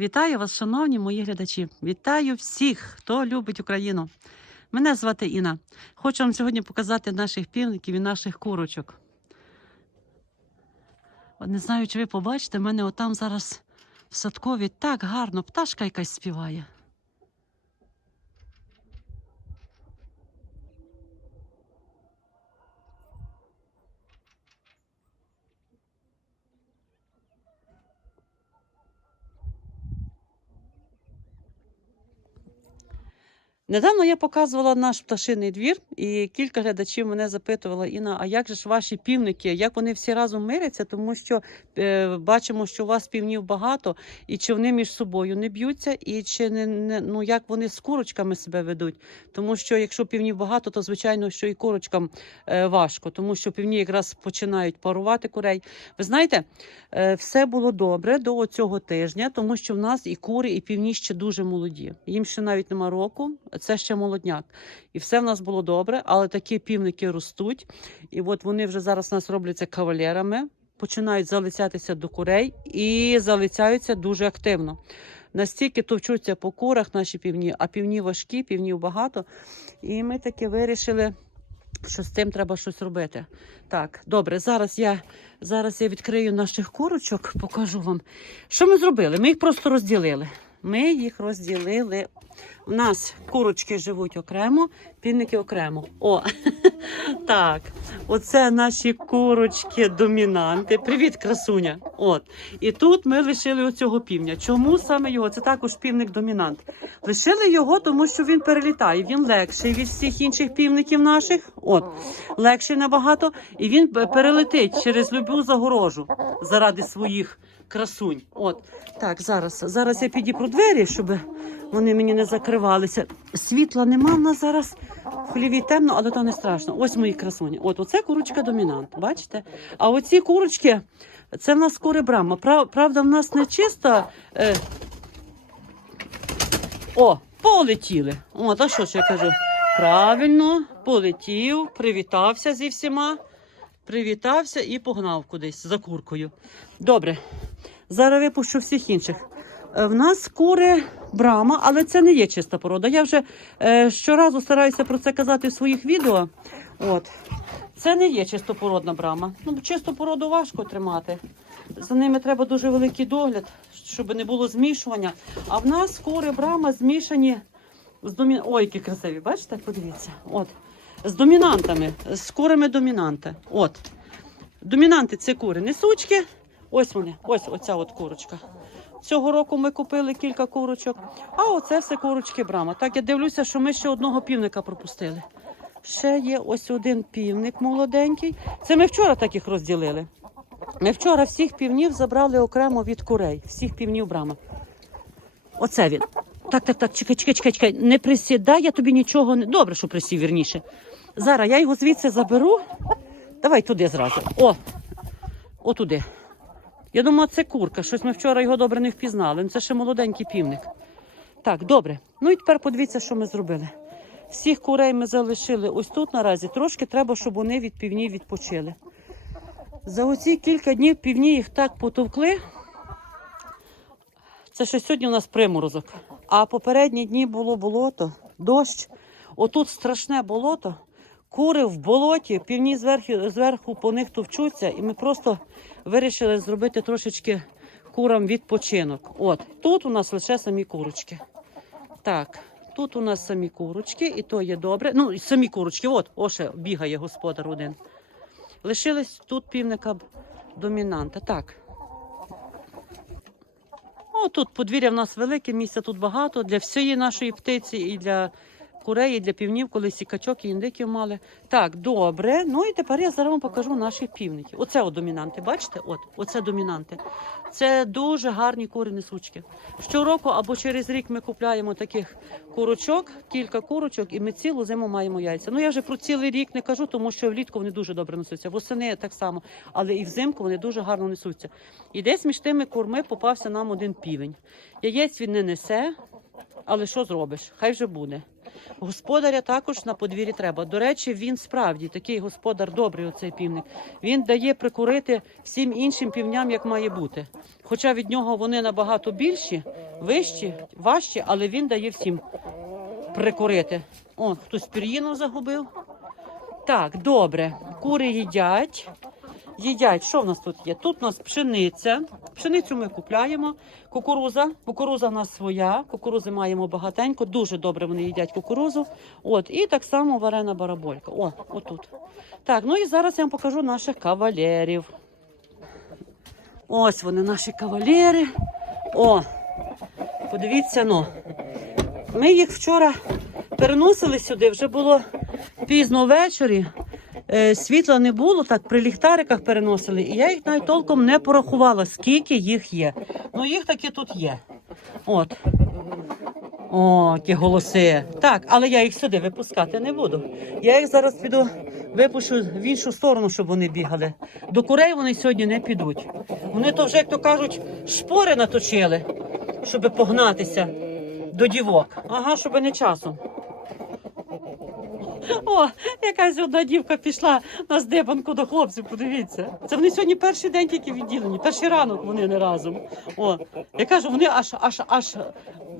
Вітаю вас, шановні мої глядачі. Вітаю всіх, хто любить Україну. Мене звати Інна. Хочу вам сьогодні показати наших півників і наших курочок. Не знаю, чи ви побачите, в мене отам зараз в садкові так гарно пташка якась співає. Недавно я показувала наш пташиний двір, і кілька глядачів мене запитували, Інна, а як же ж ваші півники, як вони всі разом миряться, тому що е, бачимо, що у вас півнів багато, і чи вони між собою не б'ються, і чи не, не ну як вони з курочками себе ведуть. Тому що якщо півнів багато, то звичайно, що і курочкам е, важко, тому що півні якраз починають парувати курей. Ви знаєте, е, все було добре до цього тижня, тому що в нас і кури, і півні ще дуже молоді. Їм ще навіть нема року це ще молодняк. І все в нас було добре, але такі півники ростуть. І от вони вже зараз нас робляться кавалерами, починають залицятися до курей і залицяються дуже активно. Настільки товчуться по курах наші півні, а півні важкі, півнів багато. І ми таки вирішили. Що з тим треба щось робити. Так, добре, зараз я зараз я відкрию наших курочок, покажу вам. Що ми зробили? Ми їх просто розділили. Ми їх розділили. У нас курочки живуть окремо, півники окремо. О, так. Оце наші курочки домінанти. Привіт, красуня. От. І тут ми лишили оцього півня. Чому саме його? Це також півник домінант. Лишили його, тому що він перелітає. Він легший від всіх інших півників наших. От, легший набагато. І він перелетить через любу загорожу заради своїх красунь. От. Так, зараз. Зараз я підіпру двері, щоб вони мені не закривалися. Світла нема в нас зараз. В хліві темно, але то не страшно. Ось мої красуні. От оце курочка домінант. Бачите? А оці курочки, це в нас кури брама. Правда, в нас не чисто. Е... О, полетіли. От, а що ж я кажу? Правильно, полетів, привітався зі всіма. Привітався і погнав кудись за куркою. Добре. Зараз випущу всіх інших. Е, В нас кури брама, але це не є чиста порода. Я вже е, щоразу стараюся про це казати в своїх відео. От. Це не є чистопородна брама. Ну, чисту породу важко тримати. За ними треба дуже великий догляд, щоб не було змішування. А в нас кури брама змішані з домі... Ой, які красиві, бачите? Подивіться. От. З домінантами, з курами домінанта. От. Домінанти це кури несучки. Ось вони, ось оця от курочка. Цього року ми купили кілька курочок, а оце все курочки брама. Так я дивлюся, що ми ще одного півника пропустили. Ще є ось один півник молоденький. Це ми вчора так їх розділили. Ми вчора всіх півнів забрали окремо від курей, всіх півнів брама. Оце він. Так, так, так, чекай, чекай, чекай, чекай. Не присідай, я тобі нічого не. Добре, що присів вірніше. Зараз я його звідси заберу. Давай туди зразу. О! Отуди. Я думаю, це курка. Щось ми вчора його добре не впізнали. Ну, Це ще молоденький півник. Так, добре. Ну і тепер подивіться, що ми зробили. Всіх курей ми залишили ось тут наразі. Трошки треба, щоб вони від півнів відпочили. За оці кілька днів півні їх так потовкли. Це ще сьогодні у нас приморозок. А попередні дні було болото, дощ. Отут страшне болото. Кури в болоті, півні зверху, зверху по них товчуться, і ми просто вирішили зробити трошечки курам відпочинок. От тут у нас лише самі курочки. Так, тут у нас самі курочки, і то є добре. Ну, і самі курочки, от, о, ще бігає господар один. Лишились тут півника домінанта. Так. О, тут подвір'я в нас велике, місця тут багато для всієї нашої птиці і для курей, і для півнів, колись і качок, і індиків мали. Так, добре. Ну і тепер я зараз вам покажу наші півники. Оце от домінанти, бачите? От, оце домінанти. Це дуже гарні кури несучки. Щороку або через рік ми купляємо таких курочок, кілька курочок, і ми цілу зиму маємо яйця. Ну я вже про цілий рік не кажу, тому що влітку вони дуже добре несуться. Восени так само, але і взимку вони дуже гарно несуться. І десь між тими курми попався нам один півень. Яєць він не несе, але що зробиш? Хай вже буде. Господаря також на подвір'ї треба. До речі, він справді такий господар добрий, оцей півник. Він дає прикурити всім іншим півням, як має бути. Хоча від нього вони набагато більші, вищі, важчі, але він дає всім прикурити. О, хтось пір'їну загубив. Так, добре. Кури їдять. Їдять, що в нас тут є? Тут у нас пшениця. Пшеницю ми купляємо. Кукуруза. Кукуруза в нас своя. Кукурузи маємо багатенько. Дуже добре вони їдять кукурузу. От, і так само варена бараболька. О, отут. Так, ну і зараз я вам покажу наших кавалерів. Ось вони, наші кавалери. О, подивіться, ну. Ми їх вчора переносили сюди, вже було пізно ввечері. Е, світла не було, так при ліхтариках переносили. І я їх навіть толком не порахувала, скільки їх є. Ну, їх таки тут є. От. О, які голоси. Так, але я їх сюди випускати не буду. Я їх зараз піду випущу в іншу сторону, щоб вони бігали. До курей вони сьогодні не підуть. Вони то вже, як то кажуть, шпори наточили, щоб погнатися до дівок. Ага, щоб не часом. О, якась одна дівка пішла на здебанку до хлопців. Подивіться. Це вони сьогодні перший день тільки відділені. Перший ранок вони не разом. О, я кажу, вони аж аж аж.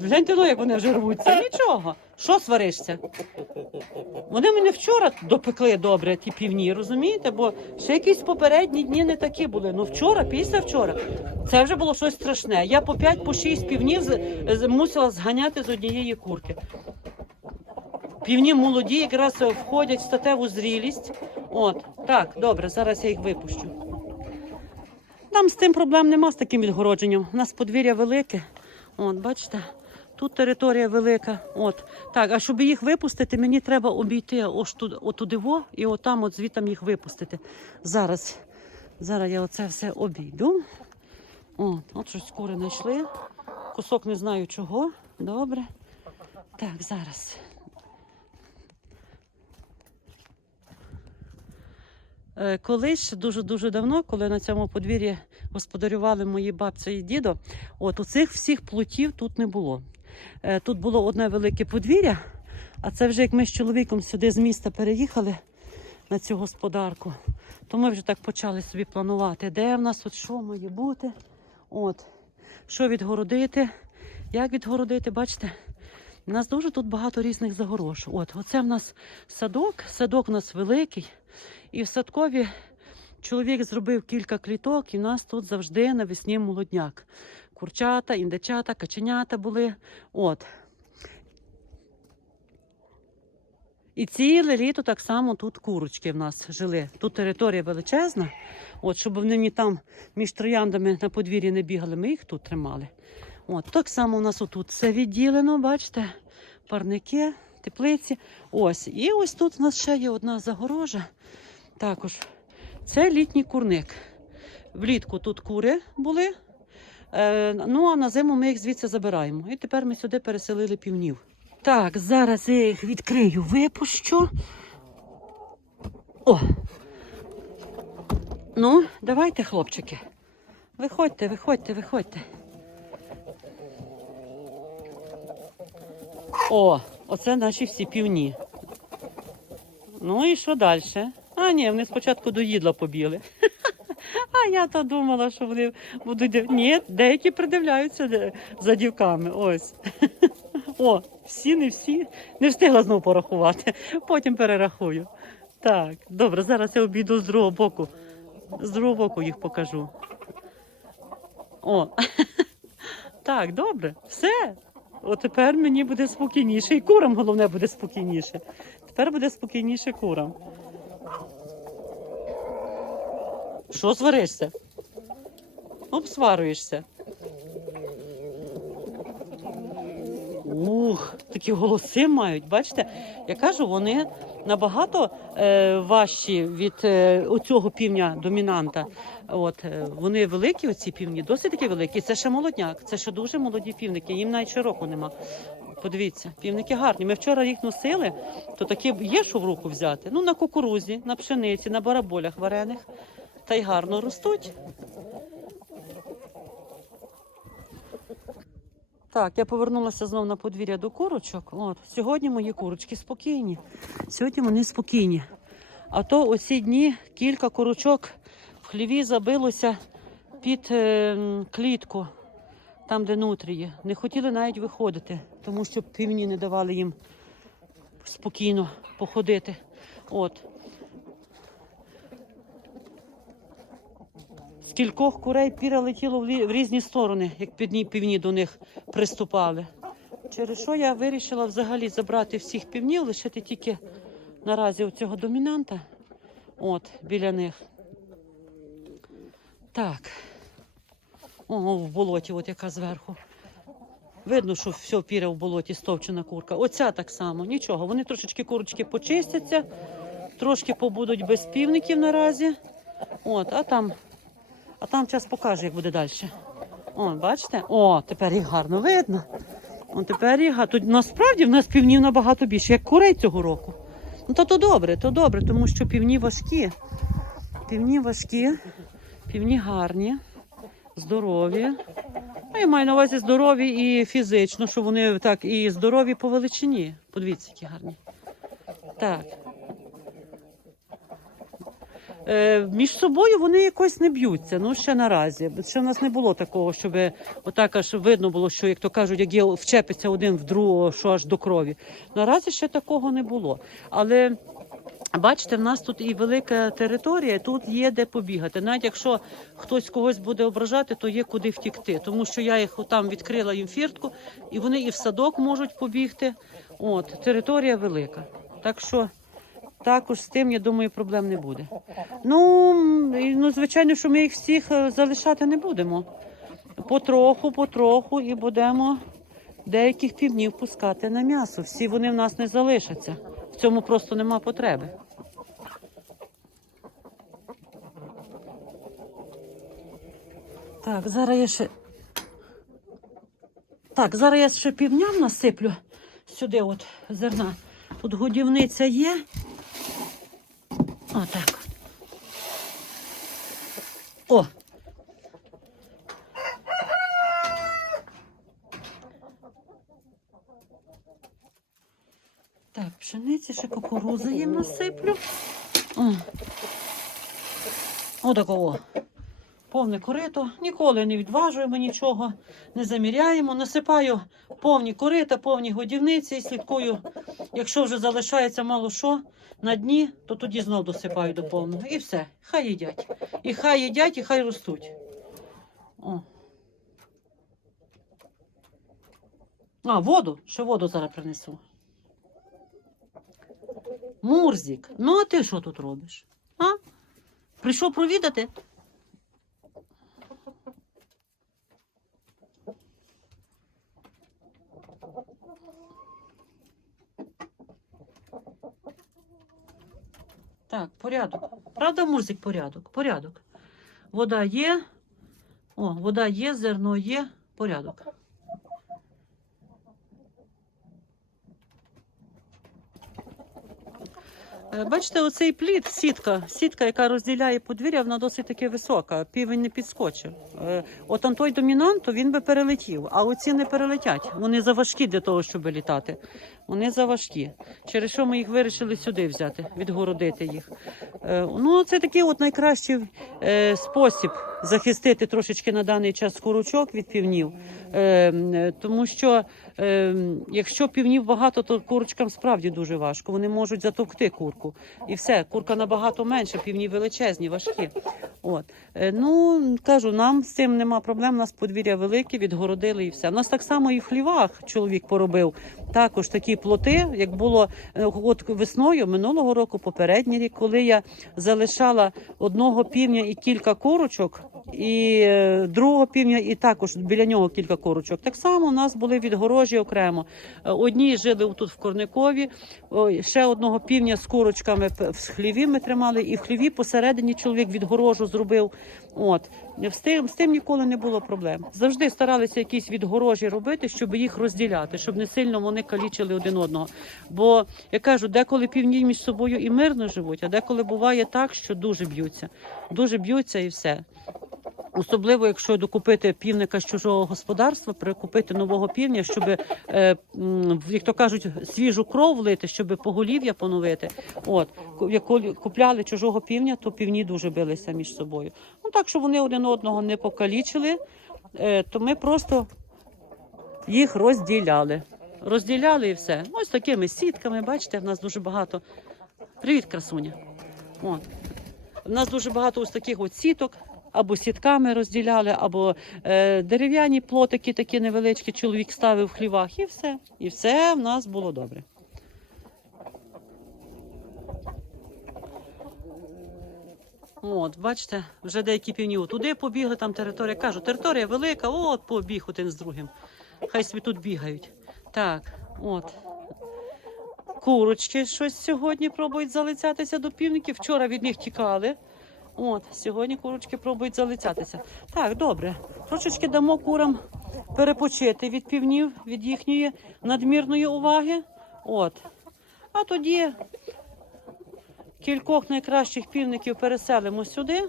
Гляньте, ну, як вони вже рвуться. Нічого. Що сваришся? Вони мене вчора допекли добре, ті півні, розумієте? Бо ще якісь попередні дні не такі були. Ну вчора, після вчора, це вже було щось страшне. Я по 5 по 6 півнів мусила зганяти з однієї курки. Півні молоді якраз входять в статеву зрілість. От, так, добре, зараз я їх випущу. Там з тим проблем нема з таким відгородженням. У нас подвір'я велике. От, бачите, тут територія велика. От. Так, а щоб їх випустити, мені треба обійти ось тут, отудиво і отам от звітом їх випустити. Зараз, зараз я оце все обійду. От, от щось кури знайшли. Кусок не знаю чого. Добре. Так, зараз. Колись дуже-дуже давно, коли на цьому подвір'ї господарювали мої бабця і дідо, от у цих всіх плотів тут не було. Е, Тут було одне велике подвір'я, а це вже як ми з чоловіком сюди з міста переїхали на цю господарку, то ми вже так почали собі планувати, де в нас тут що має бути, от, що відгородити, як відгородити, бачите? У нас дуже тут багато різних загорож. От, оце в нас садок, садок у нас великий. І в садкові чоловік зробив кілька кліток, і в нас тут завжди навесні молодняк. Курчата, індичата, каченята були. От. І ціле літо так само тут курочки в нас жили. Тут територія величезна. От, щоб вони там між трояндами на подвір'ї не бігали, ми їх тут тримали. От, так само у нас отут все відділено, бачите, парники, теплиці. Ось. І ось тут у нас ще є одна загорожа. Також це літній курник. Влітку тут кури були. Е, ну а на зиму ми їх звідси забираємо. І тепер ми сюди переселили півнів. Так, зараз я їх відкрию, випущу. О! Ну, давайте, хлопчики. Виходьте, виходьте, виходьте. О, оце наші всі півні. Ну і що далі? А, ні, вони спочатку до їдла побіли. А я то думала, що вони будуть. Ні, деякі придивляються за дівками. Ось. О, всі, не всі. Не встигла знову порахувати. Потім перерахую. Так, добре, зараз я обійду з другого боку. З другого боку їх покажу. О, так, добре, все. От тепер мені буде спокійніше. І курам головне буде спокійніше. Тепер буде спокійніше курам. Що сваришся? Обсварюєшся. Ух, такі голоси мають. Бачите? Я кажу, вони набагато е, важчі від е, оцього півня домінанта. От е, вони великі, оці півні, досить такі великі. Це ще молодняк, це ще дуже молоді півники. Їм навіть ще року нема. Подивіться, півники гарні. Ми вчора їх носили, то такі є, що в руку взяти. Ну, на кукурузі, на пшениці, на бараболях варених. Та й гарно ростуть. Так, я повернулася знову на подвір'я до курочок. От, сьогодні мої курочки спокійні. Сьогодні вони спокійні. А то оці дні кілька курочок в хліві забилося під е, клітку, там, де нутрії. Не хотіли навіть виходити, тому що півні не давали їм спокійно походити. От. Кількох курей піра летіло в різні сторони, як підні півні до них приступали. Через що я вирішила взагалі забрати всіх півнів, лишити тільки наразі цього домінанта. От, біля них. Так. О, в болоті, от яка зверху. Видно, що все піра в болоті стовчена курка. Оця так само, нічого. Вони трошечки курочки почистяться, трошки побудуть без півників наразі. От, а там, а там час покаже, як буде далі. О, бачите? О, тепер їх гарно видно. О, тепер їх гарно. Тут насправді в нас півнів набагато більше, як курей цього року. Ну то то добре, то добре, тому що півні важкі. Півні важкі, півні гарні, здорові. Ну, я маю на увазі здорові і фізично, що вони так і здорові по величині. Подивіться, які гарні. Так. Е, між собою вони якось не б'ються, ну ще наразі. Ще в нас не було такого, щоб отак аж видно було, що, як то кажуть, як є вчепиться один в другого, що аж до крові. Наразі ще такого не було. Але Бачите, в нас тут і велика територія, тут є де побігати. Навіть якщо хтось когось буде ображати, то є куди втікти. Тому що я їх там відкрила їм фіртку, і вони і в садок можуть побігти. От, територія велика. Так що також з тим, я думаю, проблем не буде. Ну, ну звичайно, що ми їх всіх е, залишати не будемо. Потроху, потроху, і будемо деяких півнів пускати на м'ясо. Всі вони в нас не залишаться. В цьому просто нема потреби. Так, зараз я ще. Так, зараз я ще півням насиплю сюди от зерна. Тут годівниця є. Отак. О! Так, пшениці ще кукурудзи їм насиплю. О. Отакого. Повне корито. Ніколи не відважуємо нічого, не заміряємо. Насипаю повні корита, повні годівниці і слідкую. Якщо вже залишається мало що на дні, то тоді знов досипаю до повного. І все. Хай їдять. І хай їдять, і хай ростуть. О. А, воду. Ще воду зараз принесу. Мурзік, ну а ти що тут робиш? А? Прийшов провідати? Так, порядок. Правда, Мурзик, порядок? Порядок. Вода є. О, вода є, зерно є, порядок. Бачите, оцей плід, сітка, сітка, яка розділяє подвір'я, вона досить таки висока. Півень не підскочив. Е, От он той домінант, то він би перелетів, а оці не перелетять. Вони заважкі для того, щоб літати. Вони заважкі. Через що ми їх вирішили сюди взяти, відгородити їх. Е, Ну, це такий от найкращий е, спосіб захистити трошечки на даний час курочок від півнів. Е, Тому що е, якщо півнів багато, то курочкам справді дуже важко. Вони можуть затовкти курку. І все, курка набагато менше, півні величезні, важкі. От. Е, Ну, кажу, нам з цим нема проблем. У нас подвір'я велике, відгородили і все. У нас так само і в хлівах чоловік поробив. Також такі плоти, як було е, от весною минулого року, попередній рік, коли я залишала одного півня і кілька курочок, і е, другого півня, і також біля нього кілька корочок. Так само у нас були відгорожі окремо. Е, Одні жили тут в Корникові, ще одного півня з корочками в хліві ми тримали, і в хліві посередині чоловік відгорожу зробив. От з тим, з тим ніколи не було проблем. Завжди старалися якісь відгорожі робити, щоб їх розділяти, щоб не сильно вони калічили один одного. Бо я кажу, деколи півні між собою і мирно живуть, а деколи буває так, що дуже б'ються, дуже б'ються і все. Особливо, якщо докупити півника з чужого господарства, прикупити нового півня, щоб, е, як то кажуть, свіжу кров влити, щоб поголів'я поновити. От, як купляли чужого півня, то півні дуже билися між собою. Ну так, щоб вони один одного не покалічили, е, то ми просто їх розділяли. Розділяли і все. Ось такими сітками, бачите, в нас дуже багато. Привіт, красуня. От. У нас дуже багато ось таких от сіток. Або сітками розділяли, або е, дерев'яні плотики такі невеличкі, чоловік ставив в хлівах, і все. І все в нас було добре. От, бачите, вже деякі півні туди побігли, там територія. Кажу, територія велика, от побіг один з другим. Хай собі тут бігають. Так, от. Курочки щось сьогодні пробують залицятися до півників. Вчора від них тікали. От, сьогодні курочки пробують залицятися. Так, добре. Трошечки дамо курам перепочити від півнів, від їхньої надмірної уваги. От. А тоді кількох найкращих півників переселимо сюди.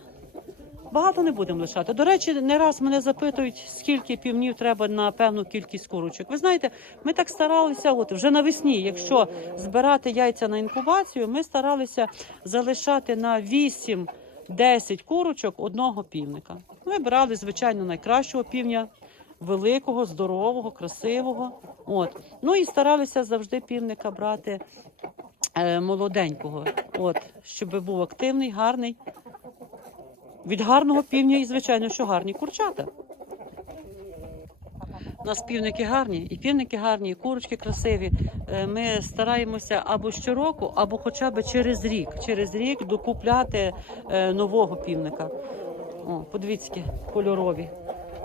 Багато не будемо лишати. До речі, не раз мене запитують, скільки півнів треба на певну кількість курочок. Ви знаєте, ми так старалися, от вже навесні, якщо збирати яйця на інкубацію, ми старалися залишати на 8-10 курочок одного півника. Ми брали, звичайно, найкращого півня, великого, здорового, красивого. От. Ну і старалися завжди півника брати молоденького, от, щоб був активний, гарний. Від гарного півня і, звичайно, що гарні курчата. У нас півники гарні, і півники гарні, і курочки красиві. Е, Ми стараємося або щороку, або хоча б через рік. Через рік докупляти е, нового півника. О, подивіться, кольорові,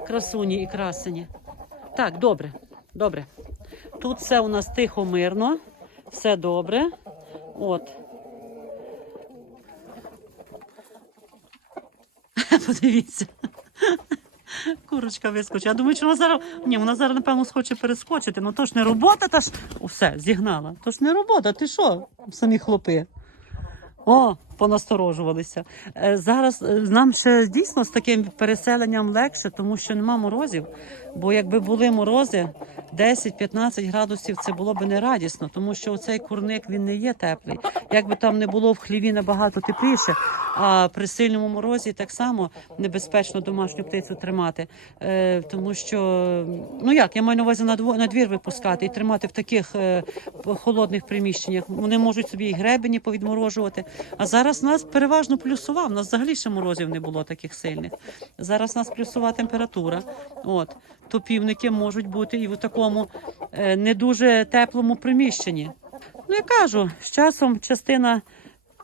красуні і красені. Так, добре, добре. Тут все у нас тихо, мирно, все добре. От. Подивіться. Курочка вискочила. Я думаю, що вона зараз. Ні, вона зараз, напевно, схоче перескочити. Ну то ж не робота, та ж усе, зігнала. То ж не робота, ти що? Самі хлопи. О, понасторожувалися. Е, Зараз е, нам ще дійсно з таким переселенням легше, тому що нема морозів. Бо якби були морози 10-15 градусів, це було б не радісно, тому що оцей курник він не є теплий. Якби там не було в хліві набагато тепліше, а при сильному морозі так само небезпечно домашню птицю тримати. Е, тому що, ну як, я маю на увазі на, дво, на двір випускати і тримати в таких е, холодних приміщеннях. Вони можуть собі і гребені повідморожувати. А зараз нас переважно плюсова. У нас взагалі ще морозів не було таких сильних. Зараз нас плюсова температура. От то півники можуть бути і в такому е, не дуже теплому приміщенні. Ну я кажу, з часом частина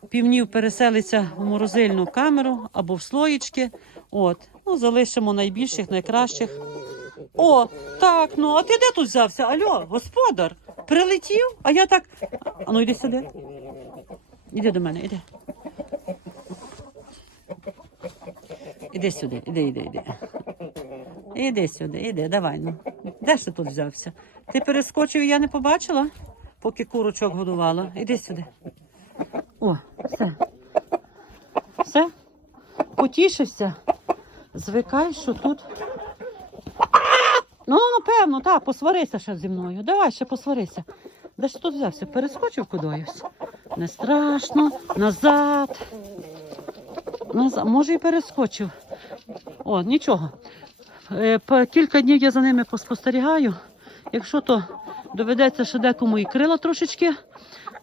півнів переселиться в морозильну камеру або в слоїчки. От, ну залишимо найбільших, найкращих. О, так, ну а ти де тут взявся? Альо, господар, прилетів? А я так. А ну йди сюди. Іди до мене, іди. Іди сюди, іди, іди, іди. Іди сюди, іди, давай. Ну. Де ж ти тут взявся? Ти перескочив, я не побачила, поки курочок годувала. Іди сюди. О, все. Все? Потішився. Звикай, що тут. Ну, напевно, так, посварися ще зі мною. Давай ще посварися. Де ж тут взявся? Перескочив кудись? Не страшно. Назад. Назад. Може і перескочив. О, нічого. Е, по Кілька днів я за ними поспостерігаю. Якщо то доведеться ще декому і крила трошечки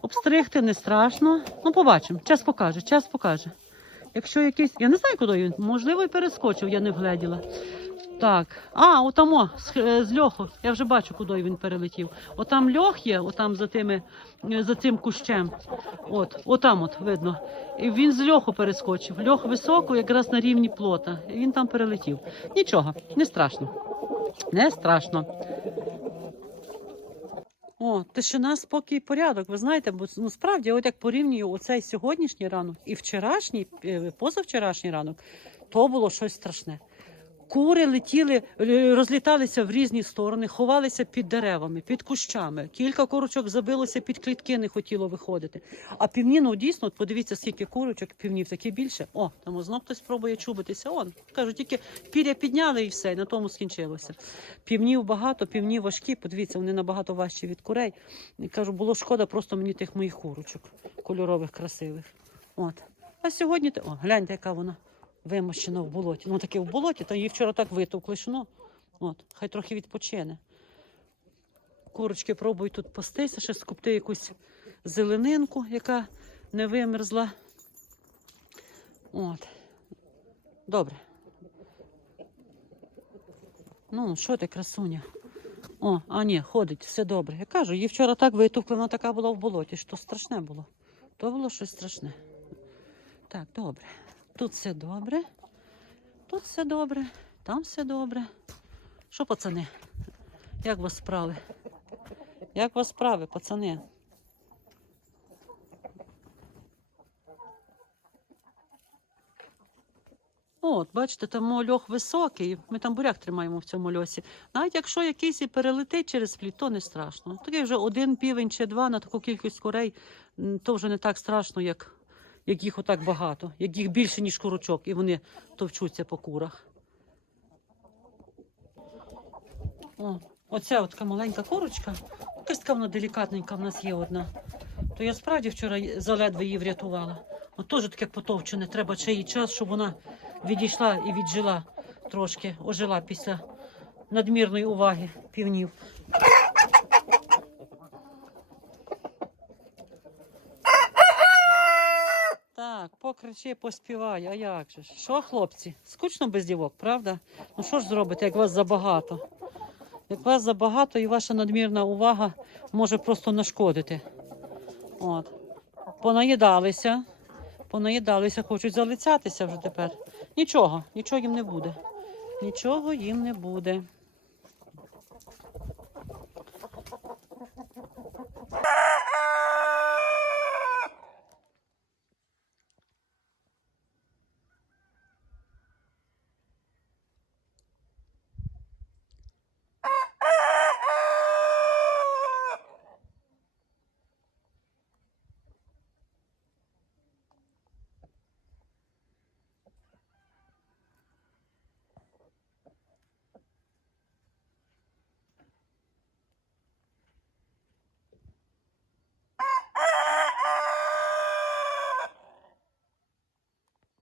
обстригти, не страшно. Ну, побачимо. Час покаже, час покаже. Якщо якийсь. Я не знаю, куди він. Можливо, і перескочив, я не вгледіла. Так. А, отамо, з, е, з льоху. Я вже бачу, куди він перелетів. Отам льох є, отам за тими, е, за цим кущем. От, отам от видно. І він з льоху перескочив. Льох високо, якраз на рівні плота. І він там перелетів. Нічого, не страшно. Не страшно. О, тишина, спокій, порядок. Ви знаєте, бо ну, справді, от як порівнюю оцей сьогоднішній ранок і вчорашній, е, позавчорашній ранок, то було щось страшне. Кури летіли, е, розліталися в різні сторони, ховалися під деревами, під кущами. Кілька курочок забилося під клітки, не хотіло виходити. А півні, ну дійсно, от подивіться, скільки курочок, півнів такі більше. О, там знов хтось пробує чубитися. Он кажу, тільки піря підняли і все, і на тому скінчилося. Півнів багато, півні важкі. Подивіться, вони набагато важчі від курей. І кажу, було шкода просто мені тих моїх курочок, кольорових, красивих. От. А сьогодні о, гляньте, яка вона вимощена в болоті. Ну таке в болоті, та її вчора так витовкли, що ну, от, хай трохи відпочине. Курочки пробують тут пастися, ще скупти якусь зеленинку, яка не вимерзла. От. Добре. Ну, що ти, красуня? О, а ні, ходить, все добре. Я кажу, її вчора так витовкли, вона така була в болоті, що страшне було. То було щось страшне. Так, добре. Тут все добре. Тут все добре. Там все добре. Що, пацани? Як вас справи? Як вас справи, пацани? От, бачите, там льох високий. Ми там буряк тримаємо в цьому льосі. Навіть якщо якийсь і перелетить через плід, то не страшно. Такий вже один півень чи два на таку кількість курей, то вже не так страшно, як, як їх отак багато, як їх більше, ніж курочок, і вони товчуться по курах. О, оця от така маленька курочка, якась така вона делікатненька в нас є одна. То я справді вчора заледве її врятувала. От теж таке потовчене, треба ще їй час, щоб вона відійшла і віджила трошки, ожила після надмірної уваги півнів. Покричи, поспівай, а як же ж? Що, хлопці? Скучно без дівок, правда? Ну що ж зробите, як вас забагато? Як вас забагато і ваша надмірна увага може просто нашкодити. От. Понаїдалися, понаїдалися, хочуть залицятися вже тепер. Нічого, нічого їм не буде. Нічого їм не буде.